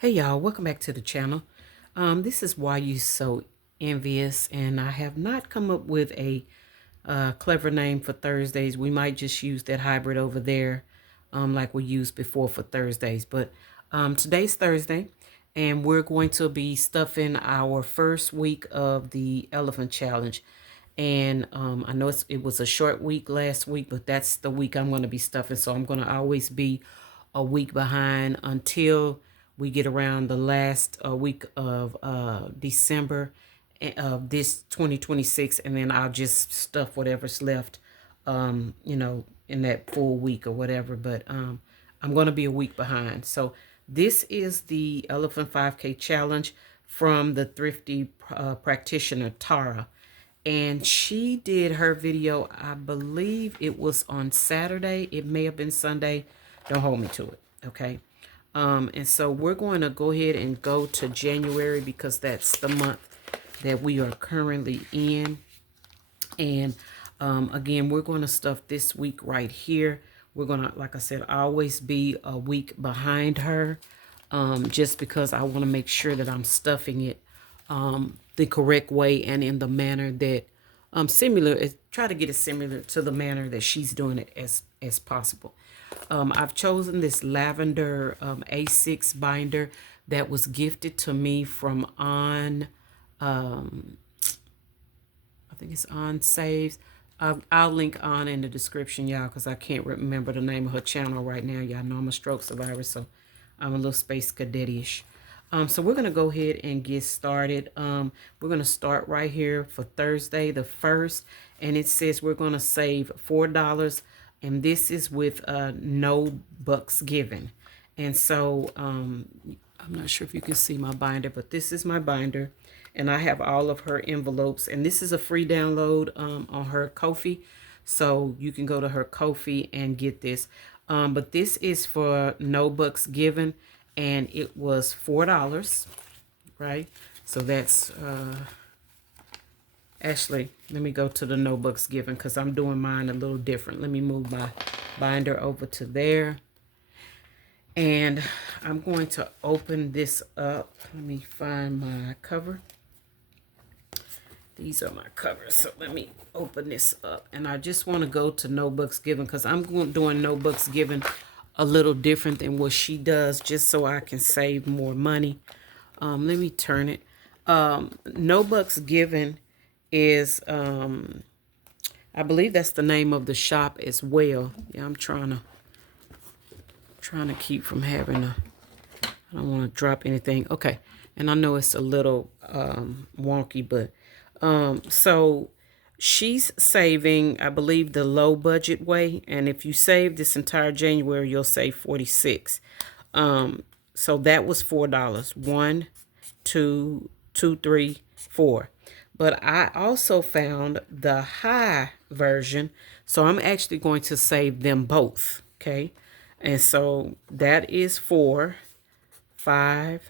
Hey y'all, welcome back to the channel. This is Why You So Envious, and I have not come up with a clever name for Thursdays. We might just use that hybrid over there, like we used before for Thursdays. But today's Thursday, and we're going to be stuffing our first week of the Elephant Challenge. And I know it was a short week last week, but that's the week I'm going to be stuffing. So I'm going to always be a week behind until we get around the last week of December of this 2026, and then I'll just stuff whatever's left, in that full week or whatever. But I'm going to be a week behind. So this is the Elephant 5K Challenge from the thrifty practitioner Tara. And she did her video, I believe it was on Saturday. It may have been Sunday. Don't hold me to it, okay? And so we're going to go ahead and go to January because that's the month that we are currently in. And again, we're going to stuff this week right here. We're going to, like I said, always be a week behind her, just because I want to make sure that I'm stuffing it the correct way and in the manner that try to get it similar to the manner that she's doing it as possible. I've chosen this lavender A6 binder that was gifted to me from I think it's On Saves. I'll link On in the description, y'all, because I can't remember the name of her channel right now. Y'all know I'm a stroke survivor, so I'm a little space cadet-ish. So we're going to go ahead and get started. We're going to start right here for Thursday the 1st. And it says we're going to save $4. And this is with NoBucksGiven. And so I'm not sure if you can see my binder, but this is my binder. And I have all of her envelopes. And this is a free download on her Ko-fi. So you can go to her Ko-fi and get this. But this is for NoBucksGiven. And it was $4, right? So that's, actually, let me go to the NoBucksGiven because I'm doing mine a little different. Let me move my binder over to there. And I'm going to open this up. Let me find my cover. These are my covers. So let me open this up. And I just want to go to NoBucksGiven because I'm doing NoBucksGiven a little different than what she does, just so I can save more money. Let me turn it. NoBucksGiven is, I believe that's the name of the shop as well. Yeah, I'm trying to keep from having I don't want to drop anything. Okay, and I know it's a little wonky, but so she's saving, I believe, the low budget way. And if you save this entire January, you'll save $46. So that was $4. 1, 2, 2, 3, 4. But I also found the high version. So I'm actually going to save them both. Okay. And so that is 4, 5,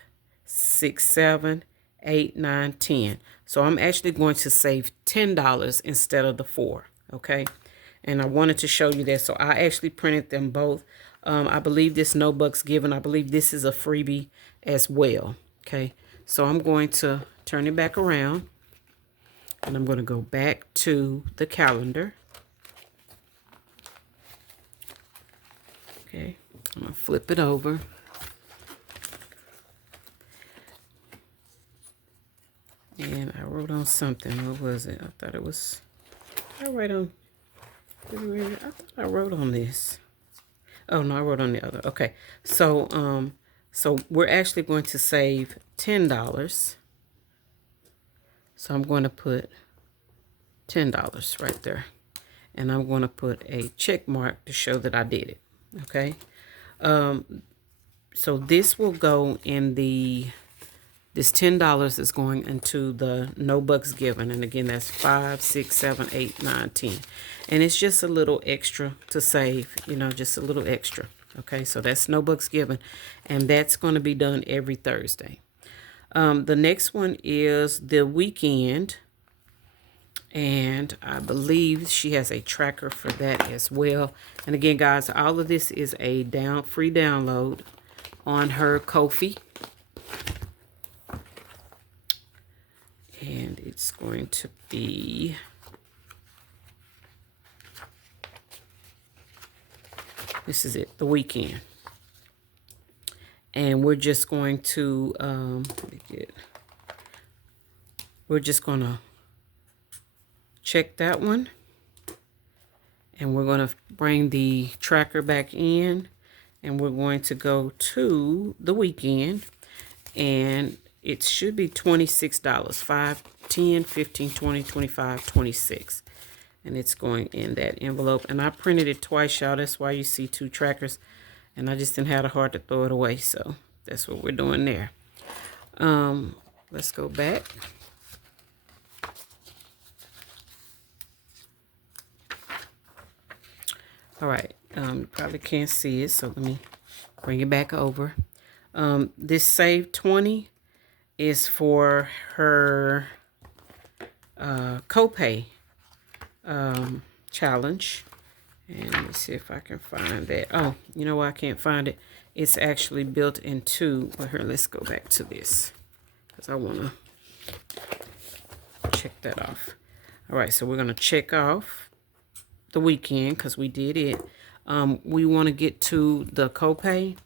6, 7, 8, 9, 10. So I'm actually going to save $10 instead of the 4, okay? And I wanted to show you that. So I actually printed them both. I believe this NoBucksGiven, I believe this is a freebie as well, okay? So I'm going to turn it back around. And I'm going to go back to the calendar. Okay, I'm going to flip it over. And I wrote on something. What was it? I thought it was, I thought I wrote on this. Oh no, I wrote on the other. Okay. So so we're actually going to save $10. So I'm going to put $10 right there. And I'm going to put a check mark to show that I did it. Okay. So this will go in this $10 is going into the NoBucksGiven. And again, that's 5, 6, 7, 8, 9, 10. And it's just a little extra to save, just a little extra. Okay, so that's NoBucksGiven. And that's going to be done every Thursday. The next one is the weekend. And I believe she has a tracker for that as well. And again, guys, all of this is a free download on her Ko-fi. And it's going to be this is it, the weekend. And we're just going to we're just gonna check that one, and we're going to bring the tracker back in, and we're going to go to the weekend, and it should be $26. 5, 10, 15, 20, 25, 26. And it's going in that envelope. And I printed it twice, y'all. That's why you see 2 trackers. And I just didn't have the heart to throw it away. So that's what we're doing there. Let's go back. All right. You probably can't see it, so let me bring it back over. This Save 20 is for her copay challenge. And let me see if I can find that. Oh, you know why I can't find it? It's actually built into, well, here, let's go back to this, because I want to check that off. All right, so we're going to check off the weekend because we did it. We want to get to the copay.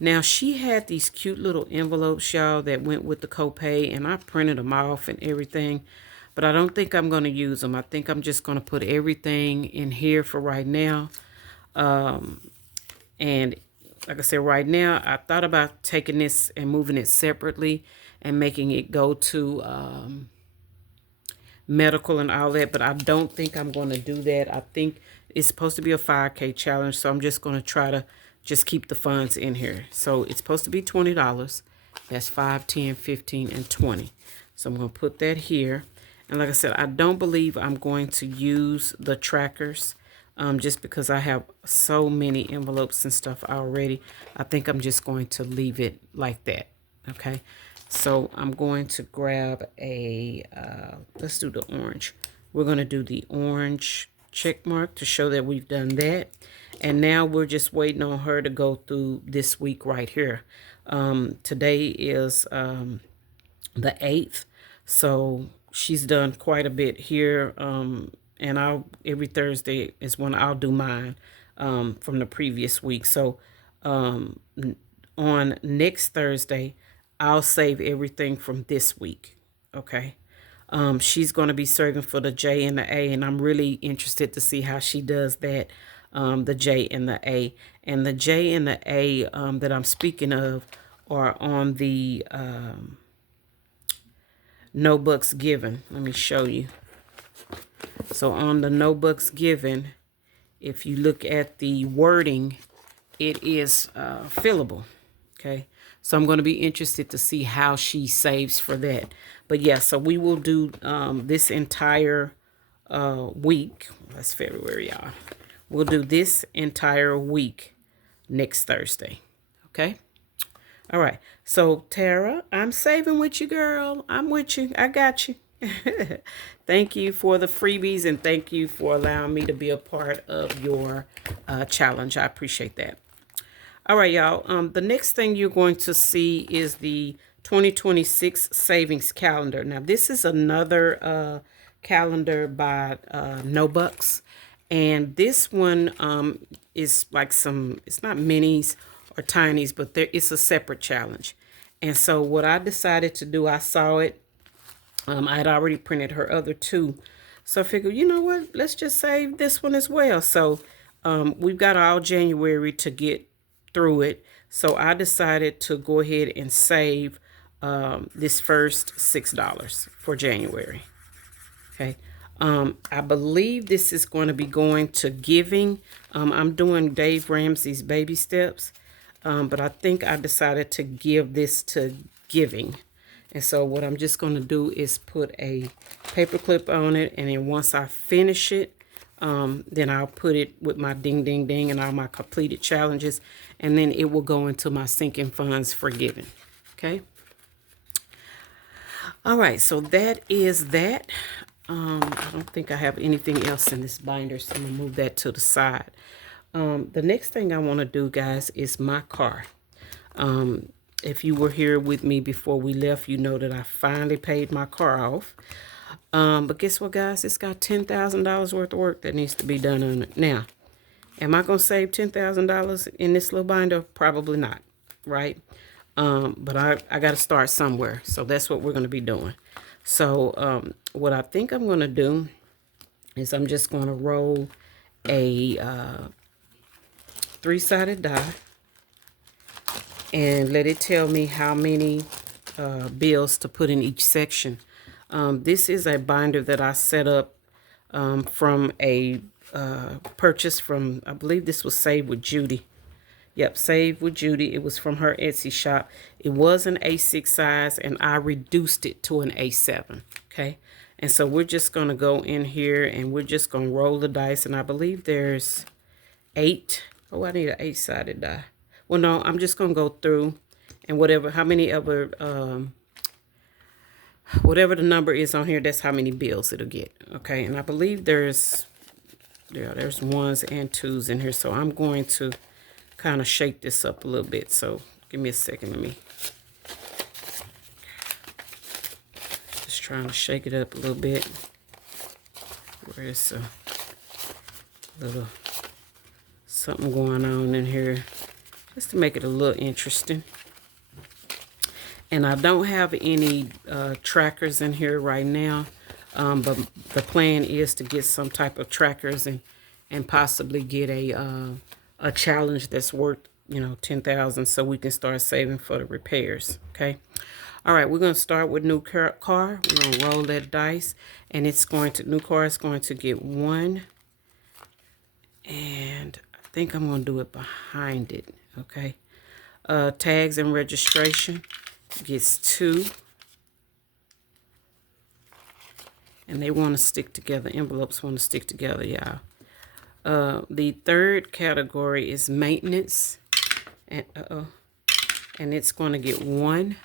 Now, she had these cute little envelopes, y'all, that went with the copay, and I printed them off and everything, but I don't think I'm going to use them. I think I'm just going to put everything in here for right now. And like I said, right now, I thought about taking this and moving it separately and making it go to medical and all that, but I don't think I'm going to do that. I think it's supposed to be a 5K challenge, so I'm just going to try to just keep the funds in here. So it's supposed to be $20. That's 5, 10, 15, and 20. So I'm going to put that here. And like I said, I don't believe I'm going to use the trackers just because I have so many envelopes and stuff already. I think I'm just going to leave it like that. Okay. So I'm going to grab a, let's do the orange. We're going to do the orange check mark to show that we've done that. And now we're just waiting on her to go through this week right here. Today is the 8th. So she's done quite a bit here. And every Thursday is when I'll do mine from the previous week. So on next Thursday, I'll save everything from this week, okay? She's going to be serving for the J and the A, and I'm really interested to see how she does that, the J and the A. And the J and the A that I'm speaking of are on the NoBucksGiven. Let me show you. So on the NoBucksGiven, if you look at the wording, it is fillable, okay? So I'm going to be interested to see how she saves for that. But yeah, so we will do this entire week. That's February, y'all. We'll do this entire week next Thursday. Okay? All right. So, Tara, I'm saving with you, girl. I'm with you. I got you. Thank you for the freebies, and thank you for allowing me to be a part of your challenge. I appreciate that. All right, y'all. The next thing you're going to see is the 2026 savings calendar. Now, this is another calendar by NoBucks. And this one is like it's not minis or tinies, but it's a separate challenge. And so what I decided to do, I saw it. I had already printed her other 2. So I figured, you know what? Let's just save this one as well. So we've got all January to get through it. So I decided to go ahead and save this first $6 for January. Okay. I believe this is going to be going to giving. I'm doing Dave Ramsey's baby steps, but I think I decided to give this to giving. And so what I'm just going to do is put a paper clip on it, and then once I finish it, then I'll put it with my ding, ding, ding and all my completed challenges. And then it will go into my sinking funds for giving. Okay. All right. So that is that. I don't think I have anything else in this binder, so I'm going to move that to the side. The next thing I want to do, guys, is my car. If you were here with me before we left, you know that I finally paid my car off. But guess what, guys? It's got $10,000 worth of work that needs to be done on it. Now, am I going to save $10,000 in this little binder? Probably not, right? But I got to start somewhere. So that's what we're going to be doing. So what I think I'm going to do is I'm just going to roll a 3-sided die and let it tell me how many bills to put in each section. This is a binder that I set up from a purchase from, I believe this was Save with Judy. Yep, Save with Judy. It was from her Etsy shop. It was an A6 size, and I reduced it to an A7, okay? And so we're just going to go in here, and we're just going to roll the dice, and I believe there's 8. Oh, I need an 8-sided die. Well, no, I'm just going to go through, and how many other, whatever the number is on here, that's how many bills it'll get, okay? And I believe there's 1s and 2s in here, so I'm going to kind of shake this up a little bit. So give me a second. Let me just trying to shake it up a little bit where it's a little something going on in here, just to make it a little interesting. And I don't have any trackers in here right now, but the plan is to get some type of trackers and possibly get a challenge that's worth, you know, 10,000, so we can start saving for the repairs. Okay. All right, we're going to start with new car. We're going to roll that dice, and it's going to, new car is going to get 1, and I think I'm going to do it behind it. Okay. Tags and registration gets 2, and they want to stick together. Envelopes want to stick together, y'all. The third category is maintenance, and and it's going to get 1.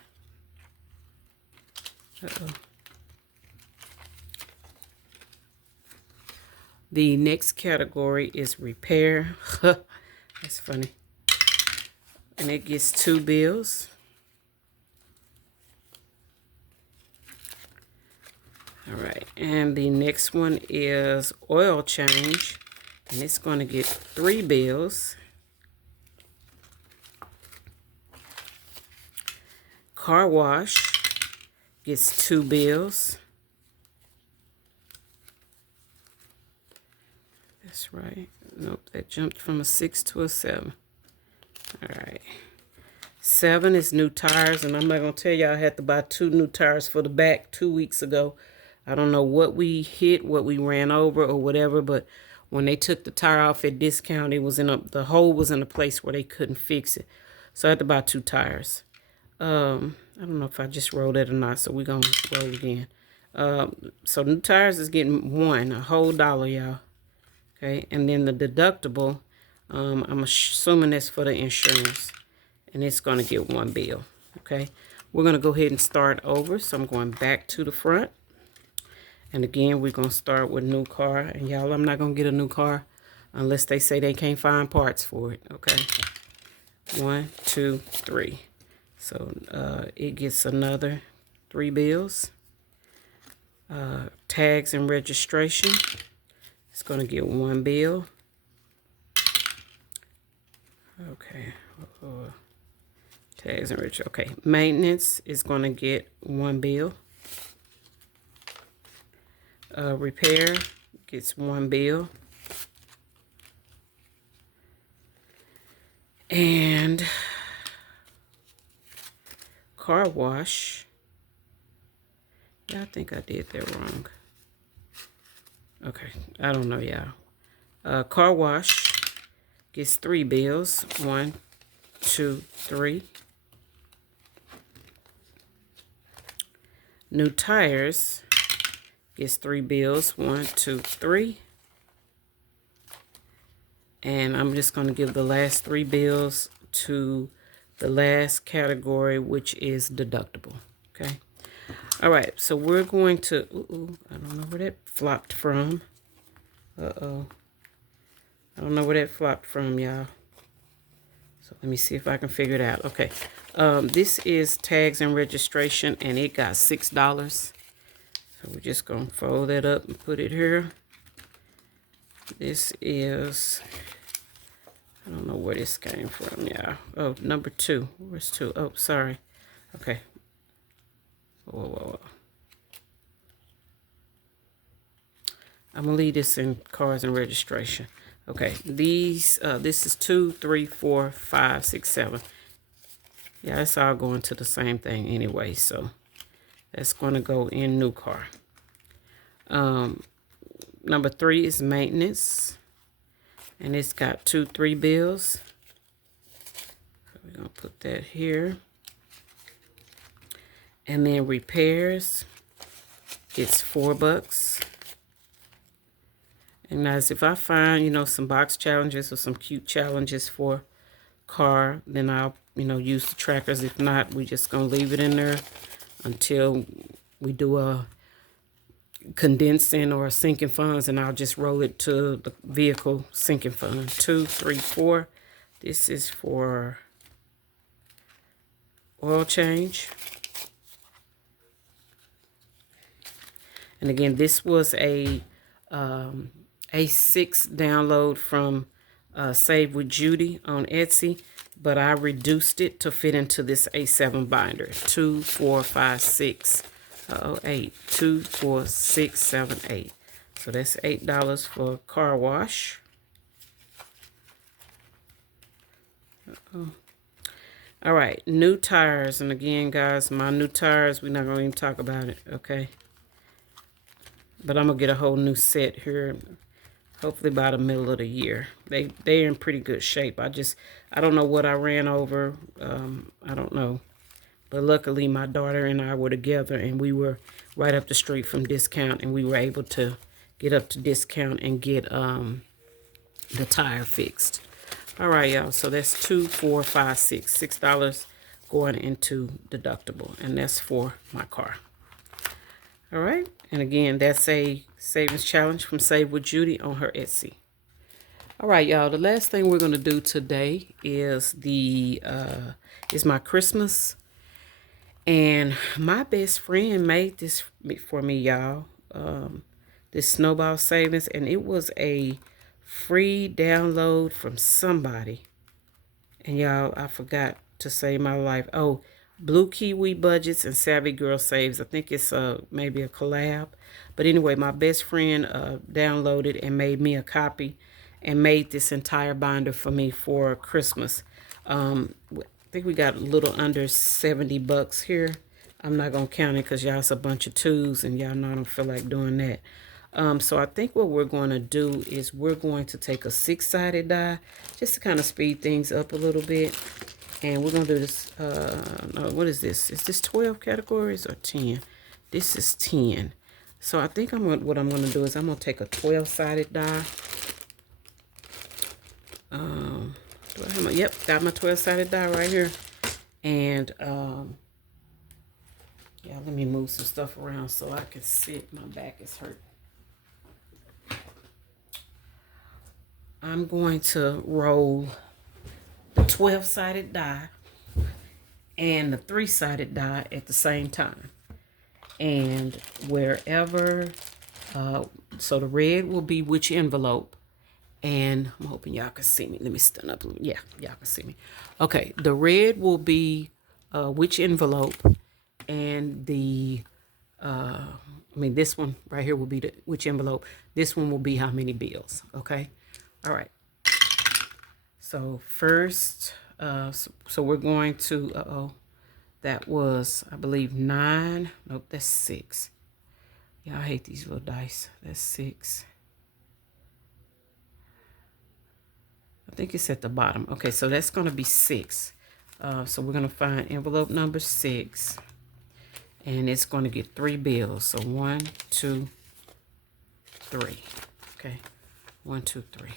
The next category is repair. That's funny. And it gets 2 bills. All right, and the next one is oil change. And it's going to get 3 bills. Car wash gets 2 bills. That's right. Nope, that jumped from a 6 to a 7. All right. 7 is new tires, and I'm not going to tell you I had to buy 2 new tires for the back 2 weeks ago. I don't know what we hit, what we ran over or whatever, but when they took the tire off at discount, it was the hole was in a place where they couldn't fix it. So I had to buy 2 tires. I don't know if I just rolled it or not, so we're going to roll again. So new tires is getting 1, a whole $1, y'all. Okay, and then the deductible, I'm assuming that's for the insurance, and it's going to get 1 bill. Okay, we're going to go ahead and start over. So I'm going back to the front. And again, we're going to start with new car. And y'all, I'm not going to get a new car unless they say they can't find parts for it. Okay. 1, 2, 3. So it gets another 3 bills. Tags and registration. It's going to get 1 bill. Okay. Tags and registration. Okay. Maintenance is going to get 1 bill. Repair gets 1 bill. And car wash. Yeah, I think I did that wrong. Okay, I don't know, y'all. Car wash gets 3 bills. 1, 2, 3. New tires gets 3 bills. 1, 2, 3. And I'm just going to give the last 3 bills to the last category, which is deductible. Okay. All right. So we're going to, I don't know where that flopped from. I don't know where that flopped from, y'all. So let me see if I can figure it out. Okay. This is tags and registration, and it got $6. So we're just going to fold that up and put it here. This is, I don't know where this came from, yeah. Oh, number 2. Where's 2? Oh, sorry. Okay. Whoa. I'm going to leave this in cards and registration. Okay, this is 2, 3, 4, 5, 6, 7. Yeah, it's all going to the same thing anyway, so that's going to go in new car. Number 3 is maintenance, and it's got 2 3 bills. So we're going to put that here. And then repairs, it's $4. And as if I find, you know, some box challenges or some cute challenges for car, then I'll, you know, use the trackers. If not, we're just going to leave it in there until we do a condensing or sinking funds, and I'll just roll it to the vehicle sinking fund. 2, 3, 4. This is for oil change. And again, this was a A6 download from Save with Judy on Etsy, but I reduced it to fit into this A7 binder. 2, 4, 5, 6. 8. 2, 4, 6, 7, 8. So that's $8 for car wash. All right, new tires. And again, guys, my new tires, we're not going to even talk about it, okay? But I'm going to get a whole new set here, hopefully by the middle of the year. They're in pretty good shape. I don't know what I ran over. I don't know. But luckily, my daughter and I were together, and we were right up the street from Discount, and we were able to get up to Discount and get the tire fixed. All right, y'all. So that's 2, 4, 5, 6. $6 going into deductible, and that's for my car. All right. And again, that's a savings challenge from Save with Judy on her Etsy. All right, y'all. The last thing we're going to do today is my Christmas. And my best friend made this for me, y'all. This Snowball Savings, and it was a free download from somebody. And y'all, I forgot to save my life. Oh, Blue Kiwi Budgets and Savvy Girl Saves. I think it's maybe a collab. But anyway, my best friend downloaded and made me a copy and made this entire binder for me for Christmas. I think we got a little under $70 here. I'm not going to count it because y'all, it's a bunch of 2s, and y'all know I don't feel like doing that. So I think what we're going to do is we're going to take a 6-sided die just to kind of speed things up a little bit. And we're going to do this, no, what is this? Is this 12 categories or 10? This is 10. So I think what I'm going to do is I'm going to take a 12-sided die. Do I have my, yep, got my 12-sided die right here. And, yeah, let me move some stuff around so I can sit. My back is hurt. I'm going to roll the 12-sided die and the 3-sided die at the same time. And wherever, so the red will be which envelope. And I'm hoping y'all can see me. Let me stand up a little. Yeah, y'all can see me. Okay, the red will be which envelope. And the, this one right here will be which envelope. This one will be how many bills, okay? All right. So first, so we're going to, that was, I believe, 9. Nope, that's 6. Yeah, I hate these little dice. That's 6. I think it's at the bottom. Okay, so that's going to be 6. So we're going to find envelope number 6. And it's going to get 3 bills. So 1, 2, 3. Okay, 1, 2, 3.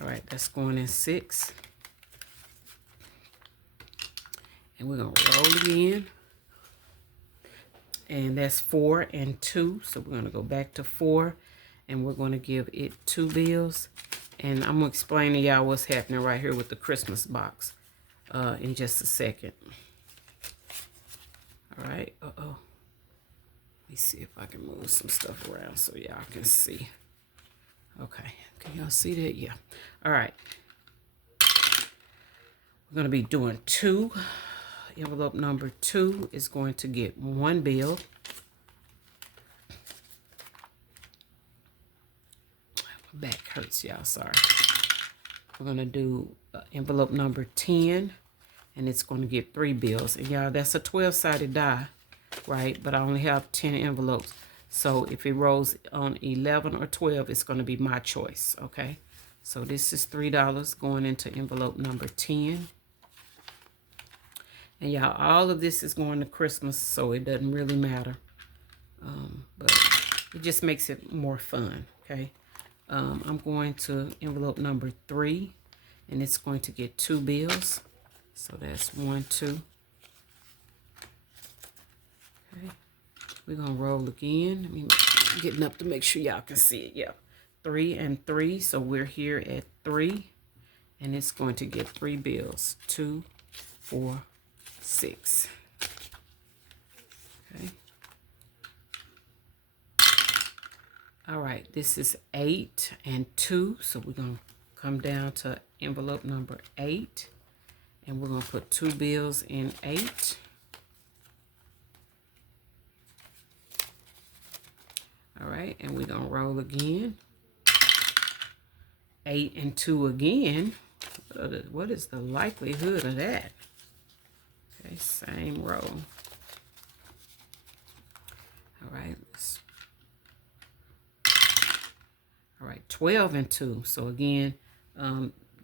All right, that's going in 6. And we're going to roll again. And that's 4 and 2. So we're going to go back to 4. And we're going to give it 2 bills. And I'm going to explain to y'all what's happening right here with the Christmas box in just a second. All right. Uh-oh. Let me see if I can move some stuff around so y'all can see. Okay. Can y'all see that? Yeah. All right. We're going to be doing 2. Envelope number 2 is going to get 1 bill. My back hurts, y'all. Sorry. We're going to do envelope number 10, and it's going to get 3 bills. And y'all, that's a 12-sided die, right? But I only have 10 envelopes. So if it rolls on 11 or 12, it's going to be my choice, okay? So this is $3 going into envelope number 10. And y'all, all of this is going to Christmas, so it doesn't really matter. But it just makes it more fun, okay? I'm going to envelope number 3, and it's going to get 2 bills. So that's 1, 2. Okay. We're going to roll again. I mean, getting up to make sure y'all can see it. Yeah. 3 and 3. So we're here at 3, and it's going to get 3 bills. 2, 4, 6. Okay. All right, this is 8 and 2, so we're going to come down to envelope number 8, and we're going to put 2 bills in 8. All right, and we're going to roll again. 8 and 2 again. What is the likelihood of that? Okay, same row. All right, all right, 12 and 2. So again,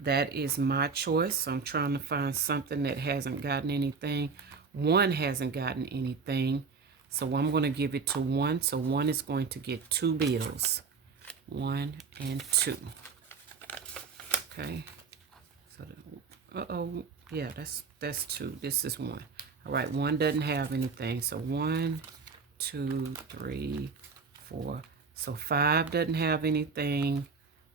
that is my choice. So I'm trying to find something that hasn't gotten anything. 1 hasn't gotten anything. So I'm going to give it to 1. So 1 is going to get 2 bills. 1 and 2. Okay. So, uh-oh. Yeah, that's 2. This is 1. All right, 1 doesn't have anything. So 1, 2, 3, 4. So 5 doesn't have anything.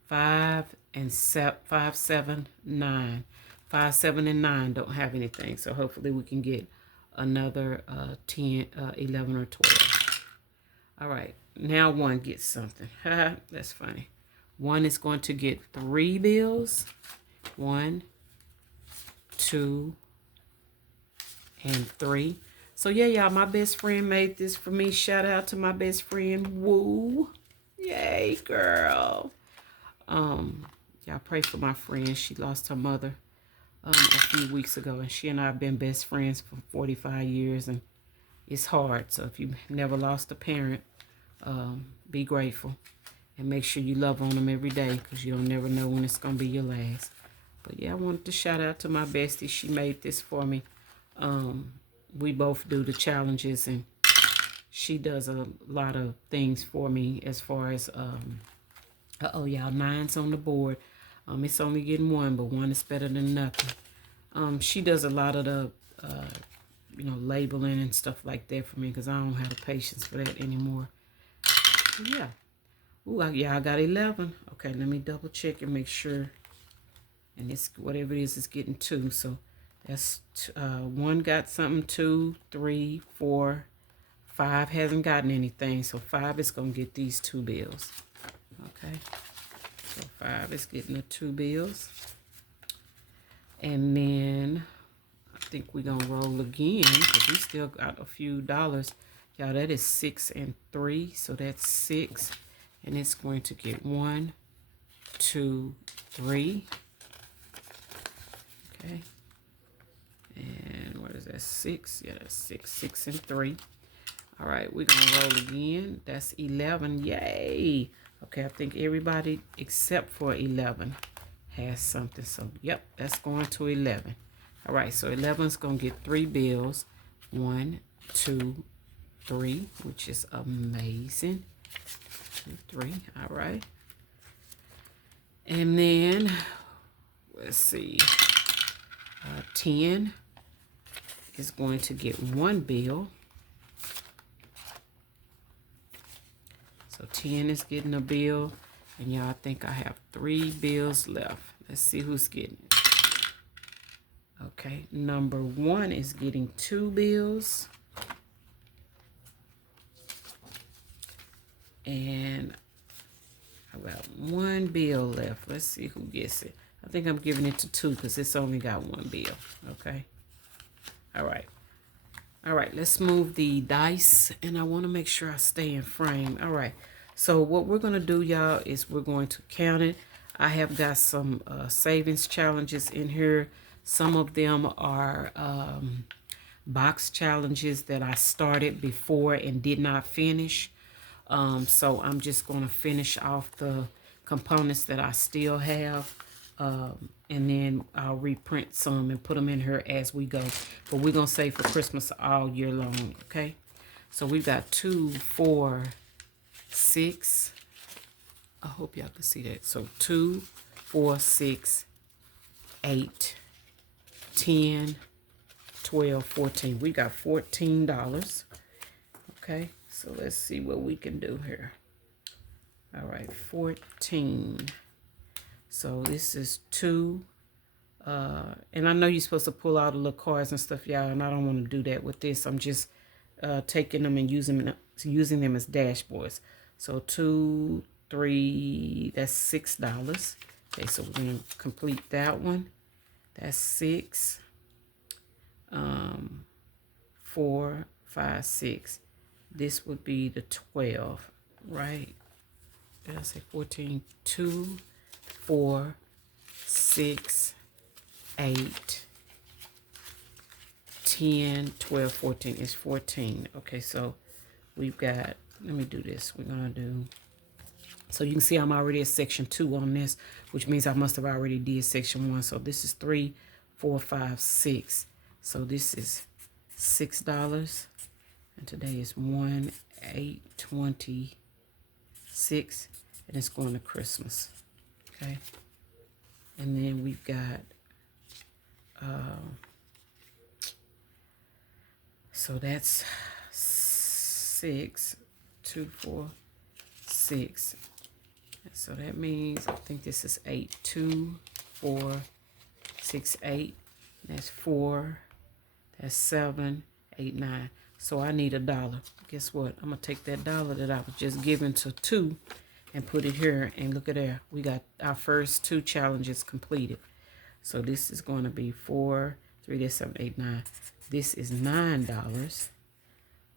5 and 7, 9. 5, 7, and 9 don't have anything. So hopefully we can get another 10, 11, or 12. All right, now 1 gets something. That's funny. 1 is going to get 3 bills. 1, 2, and 3. So yeah, y'all, my best friend made this for me. Shout out to my best friend, Woo. Yay, girl. Y'all pray for my friend. She lost her mother a few weeks ago, and she and I have been best friends for 45 years, and it's hard. So if you never lost a parent, be grateful and make sure you love on them every day, because you don't never know when it's going to be your last. But yeah, I wanted to shout out to my bestie. She made this for me. We both do the challenges, and she does a lot of things for me as far as, uh-oh, y'all, 9's on the board. It's only getting 1, but 1 is better than nothing. She does a lot of the, labeling and stuff like that for me, because I don't have the patience for that anymore. But yeah. Ooh, yeah, I got 11. Okay, let me double check and make sure. And it's whatever it is getting 2. So that's 1 got something, 2, 3, 4, 5 hasn't gotten anything. So 5 is going to get these 2 bills. Okay. So 5 is getting the 2 bills. And then I think we're going to roll again, because we still got a few dollars. Y'all, that is 6 and 3. So that's 6. And it's going to get 1, 2, 3. Okay. And what is that? 6. Yeah, that's 6. 6 and 3. All right, we're going to roll again. That's 11. Yay. Okay, I think everybody except for 11 has something. So, yep, that's going to 11. All right, so 11 is going to get 3 bills. 1, 2, 3, which is amazing. 2, 3. All right. And then, let's see. 10 is going to get 1 bill. So 10 is getting a bill. And y'all, I think I have 3 bills left. Let's see who's getting it. Okay, number 1 is getting 2 bills. And I got 1 bill left. Let's see who gets it. I think I'm giving it to 2 because it's only got 1 bill. Okay. All right. All right, let's move the dice, and I want to make sure I stay in frame. All right, so what we're going to do, y'all, is we're going to count it. I have got some savings challenges in here. Some of them are box challenges that I started before and did not finish. So I'm just going to finish off the components that I still have. And then I'll reprint some and put them in here as we go. But we're going to save for Christmas all year long, okay? So we've got 2, 4, 6. I hope y'all can see that. So 2, 4, 6, 8, 10, 12, 14. We got $14. Okay, so let's see what we can do here. All right, 14. So this is 2. And I know you're supposed to pull out the little cards and stuff, y'all, and I don't want to do that with this. I'm just taking them and using them as dashboards. So 2, 3, that's $6. Okay, so we're going to complete that one. That's 6. 4, 5, 6. This would be the 12, right? Did I say 14? 2, 4, 6, 8, 10, 12, 14. It's 14. Okay, so we've got, let me do this. We're going to do, so you can see I'm already at section 2 on this, which means I must have already did section 1. So this is 3, 4, 5, 6. So this is $6. And today is 1/8/26. And it's going to Christmas. Okay. And then we've got, so that's 6, 2, 4, 6. So that means, I think this is 8, 2, 4, 6, 8. That's 4. That's 7, 8, 9. So I need $1. Guess what? I'm going to take that $1 that I was just given to 2 and put it here. And look at there. We got our first 2 challenges completed. So this is going to be 4, 3, that's 7, 8, 9. This is $9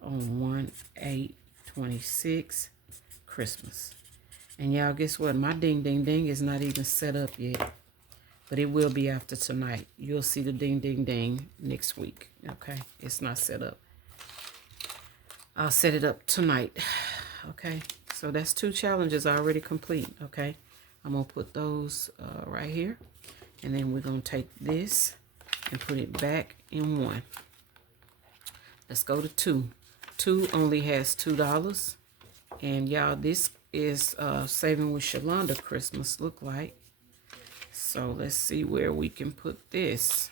on 1/8/26 Christmas. And y'all, guess what? My ding, ding, ding is not even set up yet. But it will be after tonight. You'll see the ding, ding, ding next week. Okay? It's not set up. I'll set it up tonight. Okay? So that's 2 challenges already complete. Okay? I'm going to put those right here. And then we're going to take this and put it back in 1. Let's go to 2. 2 only has $2. And y'all, this is Saving with Shalonda Christmas look like. So let's see where we can put this.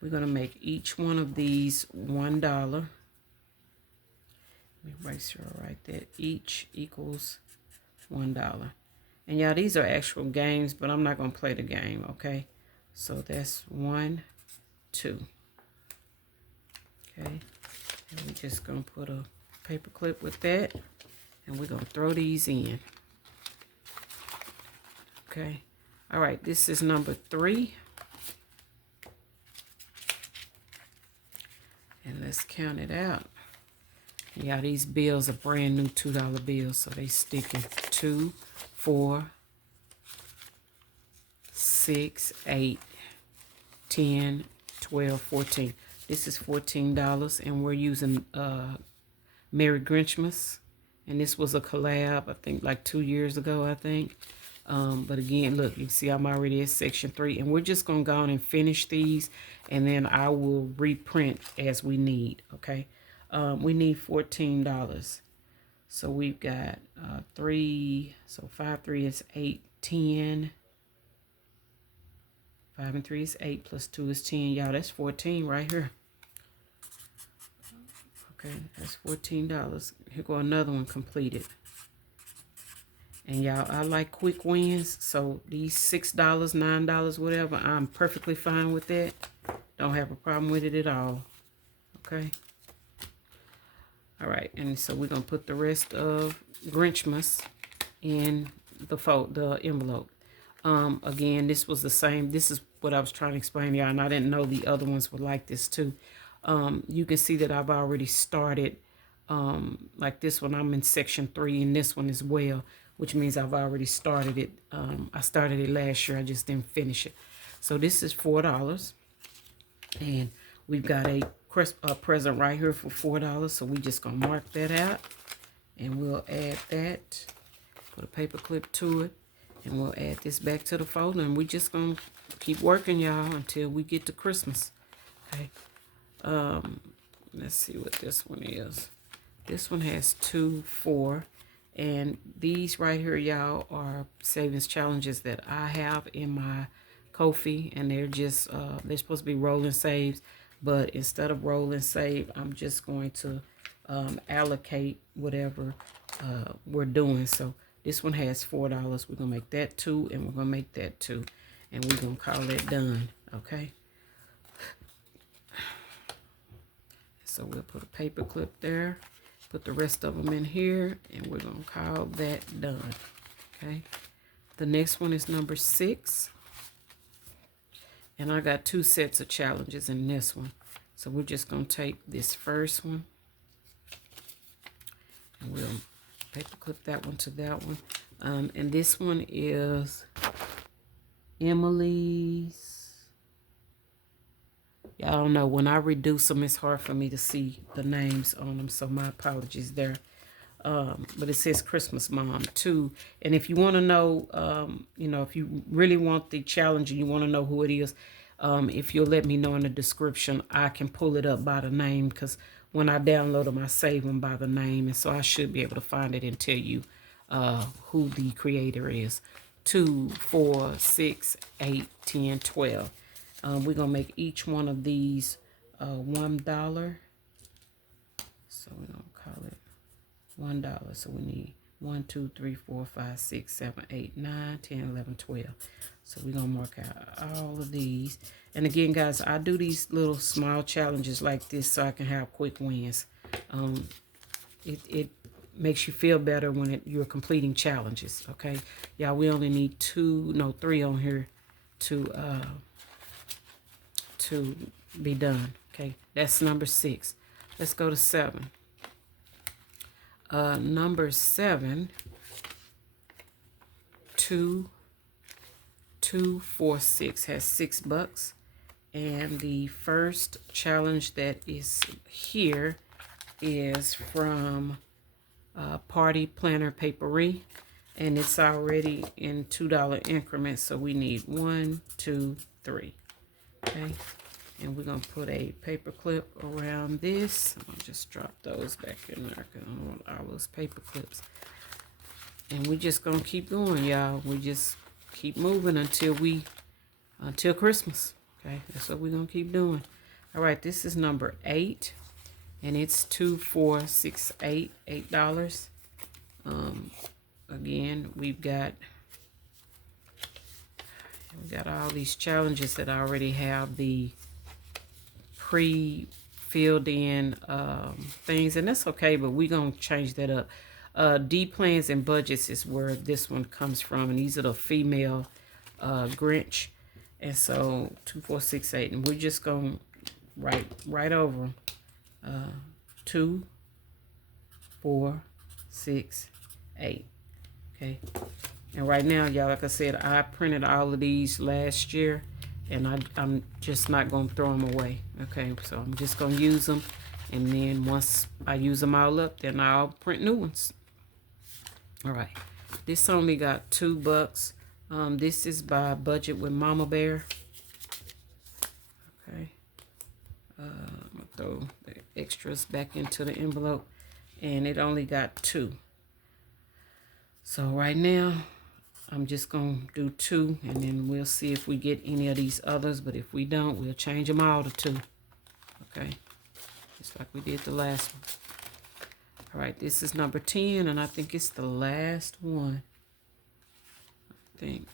We're going to make each one of these $1. Let me write here right there. Each equals $1. And y'all, these are actual games, but I'm not going to play the game, okay? So that's 1, 2. Okay. And we're just going to put a paper clip with that. And we're going to throw these in. Okay. All right. This is number 3. And let's count it out. Yeah, these bills are brand new $2 bills. So they sticking 2, 4, 6, 8, 10, 12, 14. This is $14. And we're using Merry Grinchmas. And this was a collab, I think, like 2 years ago, I think. But again, look, you can see I'm already at section 3. And we're just going to go on and finish these. And then I will reprint as we need, okay? We need $14. So we've got 3. So 5, 3 is 8, 10. 5 and 3 is 8 plus 2 is 10. Y'all, that's 14 right here. Okay, that's $14. Here go another one completed. And y'all, I like quick wins, so these $6, $9, whatever, I'm perfectly fine with that. Don't have a problem with it at all. Okay. All right, and so we're gonna put the rest of Grinchmas in the envelope. Again, this was the same. This is what I was trying to explain to y'all, and I didn't know the other ones would like this too. You can see that I've already started, like this one, I'm in section 3, and this one as well, which means I've already started it. I started it last year, I just didn't finish it. So this is $4, and we've got a present right here for $4, so we just gonna mark that out, and we'll add that, put a paper clip to it, and we'll add this back to the folder, and we just gonna keep working, y'all, until we get to Christmas. Okay. Let's see what this one is. This one has 2, 4, and these right here, y'all, are savings challenges that I have in my Ko-fi, and they're just they're supposed to be roll and saves, but instead of roll and save, I'm just going to allocate whatever we're doing. So this one has $4. We're gonna make that 2, and we're gonna make that 2, and we're gonna call it done. Okay. So we'll put a paper clip there, put the rest of them in here, and we're gonna call that done. Okay. The next one is number 6. And I got 2 sets of challenges in this one. So we're just gonna take this first one, and we'll paper clip that one to that one. And this one is Emily's. Y'all know when I reduce them, it's hard for me to see the names on them, so my apologies there. But it says Christmas Mom too. And if you want to know, you know, if you really want the challenge and you want to know who it is, if you'll let me know in the description, I can pull it up by the name, because when I download them, I save them by the name, and so I should be able to find it and tell you who the creator is. 2, 4, 6, 8, 10, 12. We're gonna make each one of these $1. So we're gonna call it $1. So we need 1, 2, 3, 4, 5, 6, 7, 8, 9, 10, 11, 12. So we're gonna mark out all of these. And again, guys, I do these little small challenges like this so I can have quick wins. It makes you feel better when you're completing challenges. Okay, y'all, we only need 3 on here to be done. Okay, that's number 6. Let's go to 7. Number 7, 2, 2, 4, 6 has $6, and the first challenge that is here is from Party Planner Papery, and it's already in $2 increments, so we need 1, 2, 3. Okay, and we're gonna put a paper clip around this. I'll just drop those back in there because I don't want all those paper clips. And we're just gonna keep going, y'all. We just keep moving until Christmas. Okay, that's what we're gonna keep doing. All right, this is number 8, and it's 2, 4, 6, 8, $8. Again, we've got all these challenges that I already have the pre-filled in things, and that's okay, but we're gonna change that up. D plans and budgets is where this one comes from, and these are the female Grinch. And so 2, 4, 6, 8, and we're just gonna write right over 2, 4, 6, 8. Okay. And right now, y'all, like I said, I printed all of these last year, and I'm just not going to throw them away. Okay, so I'm just going to use them, and then once I use them all up, then I'll print new ones. All right, this only got $2. This is by Budget with Mama Bear. Okay, I'm going to throw the extras back into the envelope, and it only got 2. So right now, I'm just going to do 2, and then we'll see if we get any of these others. But if we don't, we'll change them all to 2. Okay. just like we did the last one. All right, this is number 10, and I think it's the last one. I think.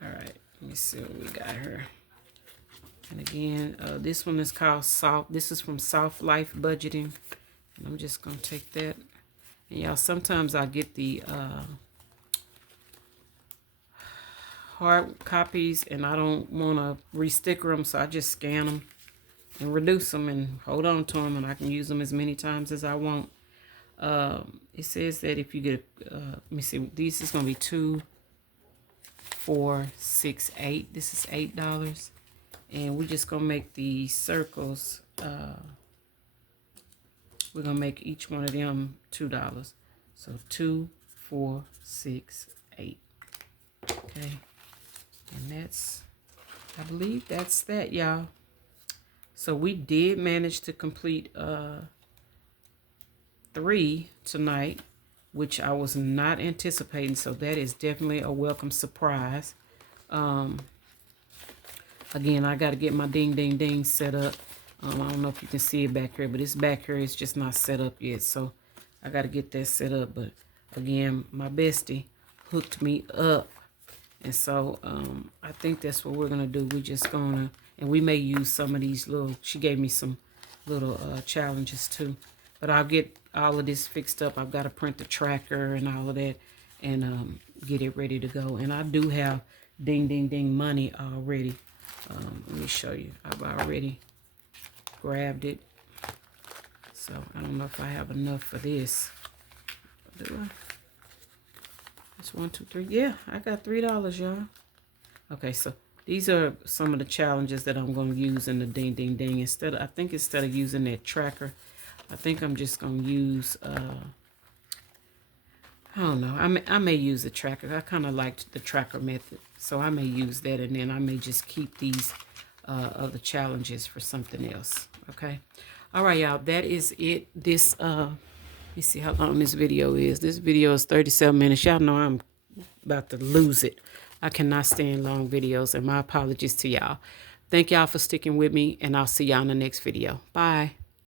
All right, let me see what we got here. And again, this one is called Soft. This is from Soft Life Budgeting. And I'm just going to take that. And y'all, sometimes I get the hard copies and I don't want to re-sticker them, so I just scan them and reduce them and hold on to them, and I can use them as many times as I want. It says that if you get, let me see, this is going to be 2, 4, 6, 8. This is $8. And we're just going to make the circles, we're going to make each one of them $2. So 2, 4, 6, 8. Okay. And that's, I believe that's that, y'all. So we did manage to complete 3 tonight, which I was not anticipating. So that is definitely a welcome surprise. Again, I got to get my ding, ding, ding set up. I don't know if you can see it back here, but it's back here. It's just not set up yet. So I got to get that set up. But again, my bestie hooked me up. And so I think that's what we're going to do. We're just going to, and we may use some of these little, she gave me some little challenges too. But I'll get all of this fixed up. I've got to print the tracker and all of that and get it ready to go. And I do have ding, ding, ding money already. Let me show you. I've already grabbed it. So I don't know if I have enough for this. Do I? It's 1, 2, 3. Yeah, I got $3, y'all. Okay, so these are some of the challenges that I'm going to use in the ding, ding, ding. I think instead of using that tracker, I think I'm just going to use, I don't know. I may use the tracker. I kind of liked the tracker method. So I may use that, and then I may just keep these other challenges for something else. Okay. All right, y'all. That is it. This, let me see how long this video is. This video is 37 minutes. Y'all know I'm about to lose it. I cannot stand long videos, and my apologies to y'all. Thank y'all for sticking with me, and I'll see y'all in the next video. Bye.